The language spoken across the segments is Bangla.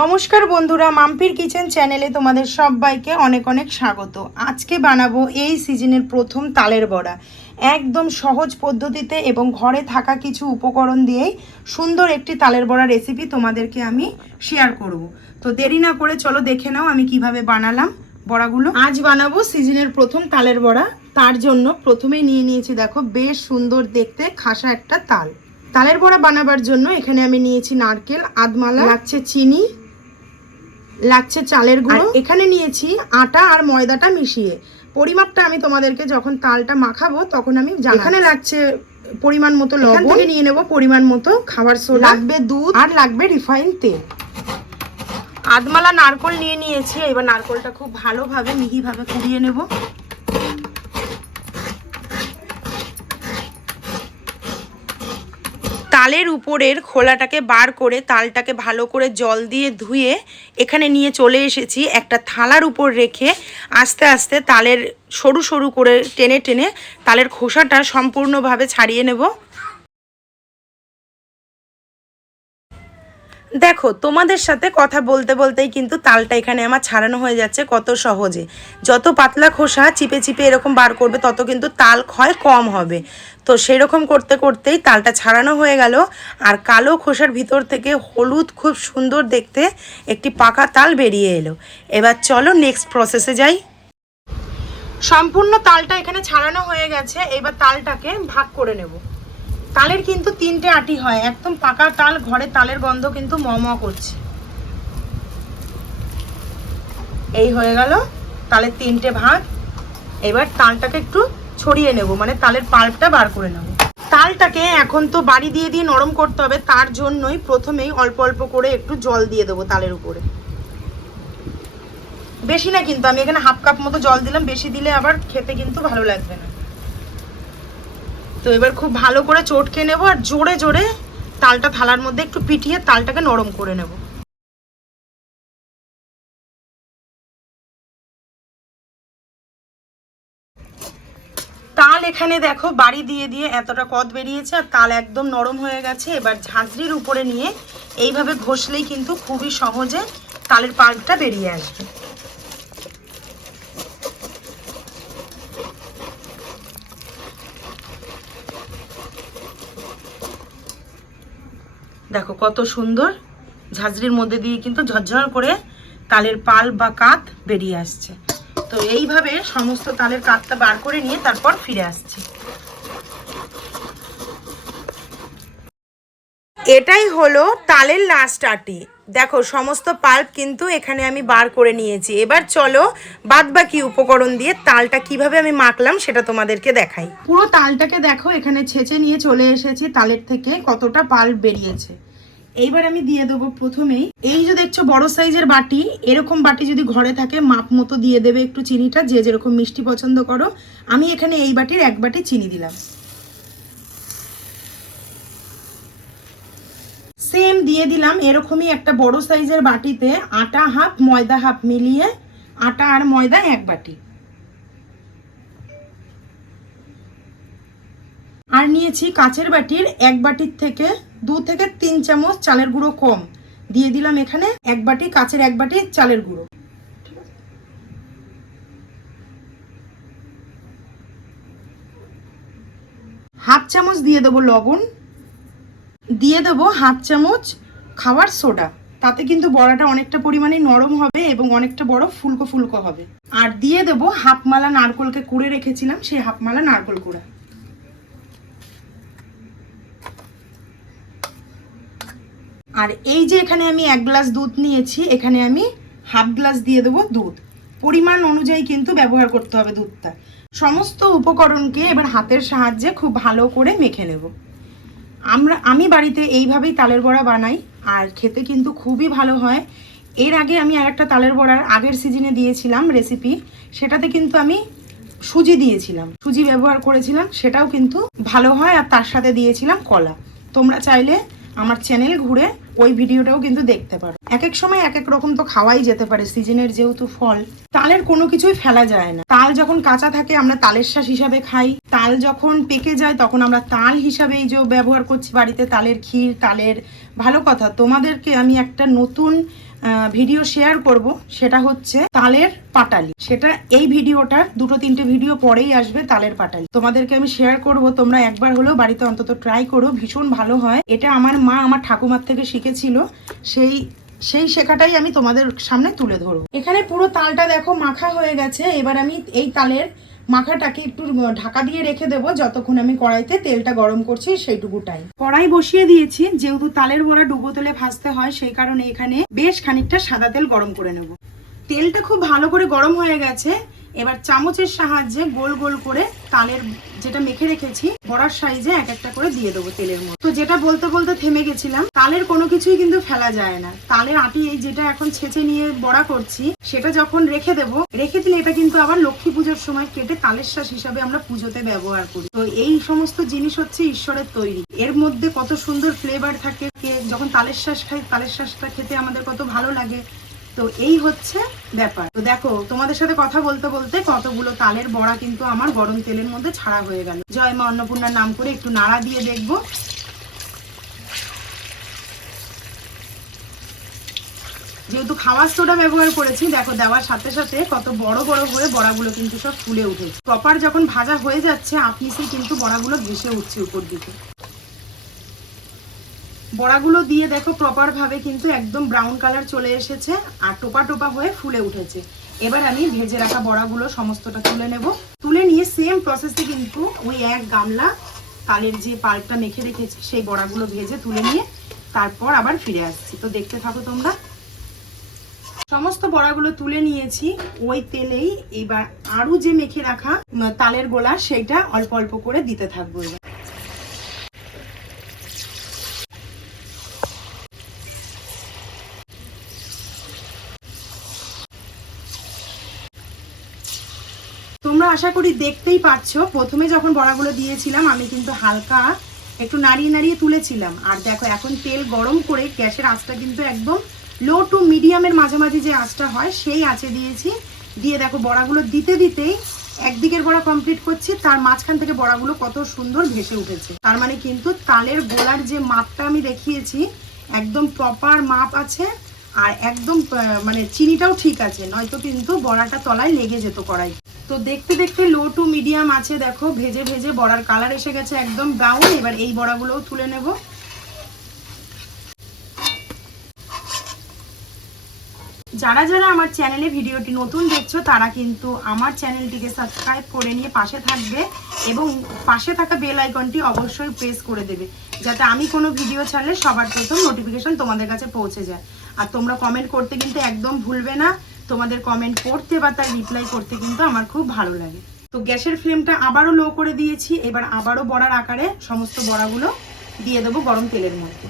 নমস্কার বন্ধুরা, মাম্পির কিচেন চ্যানেলে তোমাদের সবাইকে অনেক অনেক স্বাগত। আজকে বানাবো এই সিজনের প্রথম তালের বড়া। একদম সহজ পদ্ধতিতে এবং ঘরে থাকা কিছু উপকরণ দিয়েই সুন্দর একটি তালের বড়া রেসিপি তোমাদেরকে আমি শেয়ার করব। তো দেরি না করে চলো দেখে নাও আমি কীভাবে বানালাম বড়াগুলো। আজ বানাবো সিজনের প্রথম তালের বড়া। তার জন্য প্রথমেই নিয়ে নিয়েছি, দেখো, বেশ সুন্দর দেখতে খাসা একটা তাল। তালের বড়া বানাবার জন্য এখানে আমি নিয়েছি নারকেল, আদমালা, লাগছে চিনি লাগছে চালের গুঁড়ো। এখানে নিয়েছি আটা আর ময়দাটা মিশিয়ে। পরিমাপটা আমি তোমাদেরকে যখন তালটা মাখাবো তখন আমি। এখানে লাগছে পরিমাণ মতো লবণ। থেকে নিয়ে নেব পরিমাণ মতো খাবার সোডা। লাগবে দুধ। আর লাগবে রিফাইন তেল। আদমালা নারকল নিয়ে নিয়েছি। এবার নারকলটা খুব ভালোভাবে মিহিভাবে কুড়িয়ে নেব। তালের উপরের খোলাটাকে বার করে তালটাকে ভালো করে জল দিয়ে ধুয়ে এখানে নিয়ে চলে এসেছি। একটা থালার উপর রেখে আস্তে আস্তে তালের সরু সরু করে টেনে টেনে তালের খোসাটা সম্পূর্ণভাবে ছাড়িয়ে নেব। দেখো, তোমাদের সাথে কথা বলতে বলতেই কিন্তু তালটা এখানে আমার ছাড়ানো হয়ে যাচ্ছে কত সহজে। যত পাতলা খোসা চিপে চিপে এরকম বার করবে, তত কিন্তু তাল ক্ষয় কম হবে। তো সেরকম করতে করতেই তালটা ছাড়ানো হয়ে গেল। আর কালো খোসার ভিতর থেকে হলুদ খুব সুন্দর দেখতে একটি পাকা তাল বেরিয়ে এলো। এবার চলো নেক্সট প্রসেসে যাই। সম্পূর্ণ তালটা এখানে ছাড়ানো হয়ে গেছে। এবার তালটাকে ভাগ করে নেব। তালের কিন্তু তিনটে আটি হয়। একদম পাকা তাল, ঘরে তালের গন্ধ কিন্তু ম করছে। এই হয়ে গেল তালের তিনটে ভাগ। এবার তালটাকে একটু ছড়িয়ে নেব মানে তালের পাল্পটা বার করে নেব। তালটাকে এখন তো বাড়ি দিয়ে দিয়ে নরম করতে হবে, তার জন্যই প্রথমেই অল্প অল্প করে একটু জল দিয়ে দেবো তালের উপরে। বেশি না কিন্তু, আমি এখানে হাফ কাপ মতো জল দিলাম, বেশি দিলে আবার খেতে কিন্তু ভালো লাগবে না। তো এবার খুব ভালো করে চটকে নেব আর জোরে জোরে তালটা থালার মধ্যে একটু পিটিয়ে তালটাকে নরম করে নেব। তাল এখানে দেখো বাড়ি দিয়ে দিয়ে এতটা কদ বেরিয়েছে আর তাল একদম নরম হয়ে গেছে। এবার ঝাঁঝরির উপরে নিয়ে এইভাবে ঘষলেই কিন্তু খুবই সহজে তালের পাল্পটা বেরিয়ে আসবে। দেখো কত সুন্দর ঝাঁঝরির মধ্যে দিয়ে কিন্তু ঝরঝর করে তালের পাল বা কাত বেরিয়ে আসছে। তো এইভাবে সমস্ত তালের কাতটা বার করে নিয়ে তারপর ফিরে আসছে। এটাই হলো তালের লাস্ট আটি। দেখো, সমস্ত পাল্প কিন্তু এখানে আমি বার করে নিয়েছি। এবার চলো বাদ বাকি উপকরণ দিয়ে তালটা কীভাবে আমি মাখলাম সেটা তোমাদেরকে দেখাই। পুরো তালটাকে দেখো, এখানে ছেঁচে নিয়ে চলে এসেছি তালের থেকে, কতটা পাল্প বেরিয়েছে। এইবার আমি দিয়ে দেবো প্রথমেই, এই যে দেখছ বড় সাইজের বাটি, এরকম বাটি যদি ঘরে থাকে, মাপ মতো দিয়ে দেবে একটু চিনিটা, যে যেরকম মিষ্টি পছন্দ করো। আমি এখানে এই বাটির এক বাটি চিনি দিলাম সেম দিয়ে দিলাম এরকমই একটা বড় সাইজের বাটিতে আটা হাফ, ময়দা হাফ মিলিয়ে আটা আর ময়দা এক বাটি। আর নিয়েছি কাচের বাটির এক বাটির থেকে দু থেকে তিন চামচ চালের গুঁড়ো কম। দিয়ে দিলাম এখানে এক বাটি কাচের এক বাটি চালের গুঁড়ো। হাফ চামচ দিয়ে দেবো লবণ। দিয়ে দেবো হাফ চামচ খাওয়ার সোডা। তাতে কিন্তু বড়াটা অনেকটা পরিমাণে নরম হবে এবং অনেকটা বড় ফুলকো ফুলকো হবে। আর দিয়ে দেবো হাফ মালা নারকলকে কুড়ে রেখেছিলাম, সেই হাফ মালা নারকল কুড়া। আর এই যে এখানে আমি এক গ্লাস দুধ নিয়েছি, এখানে আমি হাফ গ্লাস দিয়ে দেবো দুধ। পরিমাণ অনুযায়ী কিন্তু ব্যবহার করতে হবে দুধটা। সমস্ত উপকরণকে এবার হাতের সাহায্যে খুব ভালো করে মেখে নেব। আমরা, আমি বাড়িতে এইভাবেই তালের বড়া বানাই, আর খেতে কিন্তু খুবই ভালো হয়। এর আগে আমি আর একটা তালের বড়ার আগের সিজনে দিয়েছিলাম রেসিপি সেটাতে কিন্তু আমি সুজি দিয়েছিলাম। সুজি ব্যবহার করেছিলাম, সেটাও কিন্তু ভালো হয়, আর তার সাথে দিয়েছিলাম কলা। তোমরা চাইলে আমার চ্যানেল ঘুরে ওই ভিডিওটাও কিন্তু দেখতে পারো। এক এক সময় এক এক রকম তো খাওয়াই যেতে পারে, সিজনের যেহেতু ফল। তালের কোনো কিছুই ফেলা যায় না। তাল যখন কাঁচা থাকে, আমরা তালের শ্বাস হিসাবে খাই। তাল যখন পেকে যায়, তখন আমরা তাল হিসাবে এই যে ব্যবহার করছি বাড়িতে, তালের ক্ষীর, তালের, ভালো কথা। তোমাদেরকে আমি একটা নতুন ভিডিও শেয়ার করব, সেটা হচ্ছে তালের পাটালি। সেটা এই ভিডিওটার দুটো তিনটে ভিডিও পরেই আসবে তালের পাটালি। তোমাদেরকে আমি শেয়ার করব, তোমরা একবার হলেও বাড়িতে অন্তত ট্রাই করো, ভীষণ ভালো হয়। এটা আমার মা আমার ঠাকুমার থেকে শিখেছিল। সেই সেই শেখাটাই আমি তোমাদের সামনে তুলে ধরবো। এখানে পুরো তালটা দেখো মাখা হয়ে গেছে। এবার আমি এই তালের মাখাটাকে একটু ঢাকা দিয়ে রেখে দেবো, যতক্ষণ আমি কড়াইতে তেলটা গরম করছি সেইটুকু টাইম কড়াই বসিয়ে দিয়েছি, যেহেতু তালের বড়া ডুবো তেলে ভাজতে হয়, সেই কারণে এখানে বেশ খানিকটা সাদা তেল গরম করে নেব। তেলটা খুব ভালো করে গরম হয়ে গেছে, এবার চামচের সাহায্যে গোল গোল করে তালের যেটা মেখে রেখেছি, বড়ার সাইজে এক একটা করে দিয়ে দেবো তেলের মধ্যে। তো যেটা বলতে বলতে থেমে গেছিলাম, তালের কোনো কিছুই কিন্তু ফেলা যায় না। তালের আটি এই যেটা এখন ছেঁচে নিয়ে বড়া করছি, সেটা যখন রেখে দেবো, রেখে দিলে এটা কিন্তু আবার লক্ষ্মী পুজোর সময় কেটে তালের শ্বাস হিসাবে আমরা পুজোতে ব্যবহার করি। তো এই সমস্ত জিনিস হচ্ছে ঈশ্বরের তৈরি। এর মধ্যে কত সুন্দর ফ্লেভার থাকে যখন তালের শ্বাস খাই তালের শ্বাসটা খেতে আমাদের কত ভালো লাগে। তো এই হচ্ছে ব্যাপার। তো দেখো, তোমাদের সাথে কথা বলতে বলতে কতগুলো তালের বড়া কিন্তু আমার গরম তেলের মধ্যে ছাড়া হয়ে গেল। জয় মা অন্নপূর্ণার নাম করে একটু নাড়া দিয়ে দেখব। যেহেতু খাওয়ার সোডা ব্যবহার করেছি, দেখো দেওয়ার সাথে সাথে কত বড় বড় হয়ে বড়াগুলো কিন্তু সব ফুলে উঠেছে। প্রপার যখন ভাজা হয়ে যাচ্ছে, আপনি সেই কিন্তু বড়াগুলো ভেসে উঠছে উপর দিকে। বড়াগুলো দিয়ে দেখো প্রপার ভাবে কিন্তু একদম ব্রাউন কালার চলে এসেছে আর টোপা টোপা হয়ে ফুলে উঠেছে। এবার আমি ভেজে রাখা বড়াগুলো সমস্তটা তুলে নেব। তুলে নিয়ে সেম প্রসেসে কিন্তু ওই এক গামলা তালের যে পাল্পটা মেখে রেখেছি, সেই বড়াগুলো ভেজে তুলে নিয়ে তারপর আবার ফিরে আসছি। তো দেখতে থাকো তোমরা। সমস্ত বড়াগুলো তুলে নিয়েছি, ওই তেলেই এবার আরও যে মেখে রাখা তালের গোলা, সেইটা অল্প অল্প করে দিতে থাকব এবার তোমরা আশা করি দেখতেই পাচ্ছ প্রথমে যখন বড়াগুলো দিয়েছিলাম, আমি কিন্তু হালকা একটু নাড়িয়ে নাড়িয়ে তুলেছিলাম। আর দেখো, এখন তেল গরম করে গ্যাসের আঁচটা কিন্তু একদম লো টু মিডিয়ামের মাঝামাঝি যে আঁচটা হয়, সেই আঁচে দিয়েছি। দিয়ে দেখো, বড়াগুলো দিতে দিতেই একদিকের বড়া কমপ্লিট করছি। তার মাঝখান থেকে বড়াগুলো কত সুন্দর ভেসে উঠেছে। তার মানে কিন্তু তালের গোলার যে মাপটা আমি দেখিয়েছি, একদম প্রপার মাপ আছে। আর একদম মানে চিনিটাও ঠিক আছে। নয়তো কিন্তু বড়াটা তলায় লেগে যেত কড়াই তো দেখতে দেখতে লো টু মিডিয়াম আছে, দেখো, ভেজে ভেজে বড়ার কালার এসে গেছে একদম ব্রাউন এবার এই বড়াগুলোও তুলে নেব। যারা যারা আমার চ্যানেলে ভিডিওটি নতুন দেখছ, তারা কিন্তু আমার চ্যানেলটিকে সাবস্ক্রাইব করে নিয়ে পাশে থাকবে এবং পাশে থাকা বেল আইকনটি অবশ্যই প্রেস করে দেবে, যাতে আমি কোনো ভিডিও ছাড়লে সবার প্রথম নোটিফিকেশন তোমাদের কাছে পৌঁছে যায়। আর তোমরা কমেন্ট করতে কিন্তু একদম ভুলবে না। তোমাদের কমেন্ট পড়তে বা তার রিপ্লাই করতে কিন্তু আমার খুব ভালো লাগে। তো গ্যাসের ফ্লেমটা আবারও লো করে দিয়েছি, এবার আবারও বড়ার আকারে সমস্ত বড়াগুলো দিয়ে দেবো গরম তেলের মধ্যে।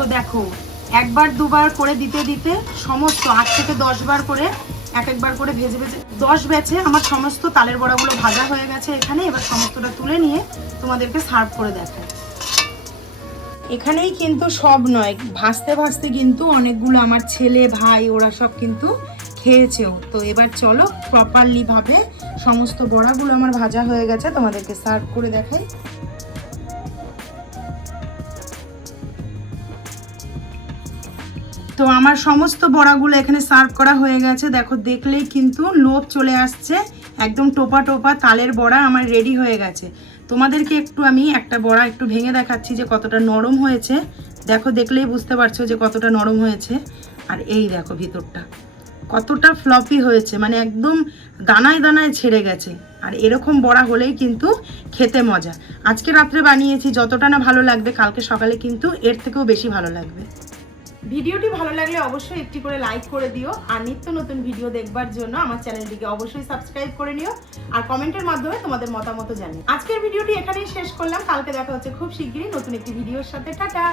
তো দেখো, একবার দুবার করে দিতে দিতে সমস্ত আট থেকে দশ বার করে এক একবার করে ভেজে ভেজে, দশ ব্যাচে আমার সমস্ত তালের বড়াগুলো ভাজা হয়ে গেছে এখানে, এবার সমস্তটা তুলে নিয়ে তোমাদেরকে সার্ভ করে দেখাই। এখানেই কিন্তু সব নয়, ভাজতে ভাজতে কিন্তু অনেকগুলো আমার ছেলে, ভাই, ওরা সব কিন্তু খেয়েছেও তো এবার চলো প্রপারলিভাবে সমস্ত বড়াগুলো আমার ভাজা হয়ে গেছে, তোমাদেরকে সার্ভ করে দেখাই। তো আমার সমস্ত বড়াগুলো এখানে সার্ভ করা হয়ে গেছে। দেখো, দেখলেই কিন্তু লোভ চলে আসছে। একদম টোপা টোপা তালের বড়া আমার রেডি হয়ে গেছে। তোমাদেরকে একটু আমি একটা বড়া একটু ভেঙে দেখাচ্ছি যে কতটা নরম হয়েছে। দেখো, দেখলেই বুঝতে পারছ যে কতটা নরম হয়েছে। আর এই দেখো ভিতরটা, কতটা ফ্লপি হয়েছে। মানে একদম দানায় দানায় ছেড়ে গেছে। আর এরকম বড়া হলেই কিন্তু খেতে মজা। আজকে রাত্রে বানিয়েছি, যতটা না ভালো লাগবে, কালকে সকালে কিন্তু এর থেকেও বেশি ভালো লাগবে। ভিডিওটি ভালো লাগলে অবশ্যই একটি করে লাইক করে দিও। আর নিত্য নতুন ভিডিও দেখবার জন্য আমার চ্যানেলটিকে অবশ্যই সাবস্ক্রাইব করে নিও। আর কমেন্টের মাধ্যমে তোমাদের মতামত জানিও। আজকের ভিডিওটি এখানেই শেষ করলাম। কালকে দেখা হচ্ছে খুব শিগগিরই নতুন একটি ভিডিওর সাথে। টাটা!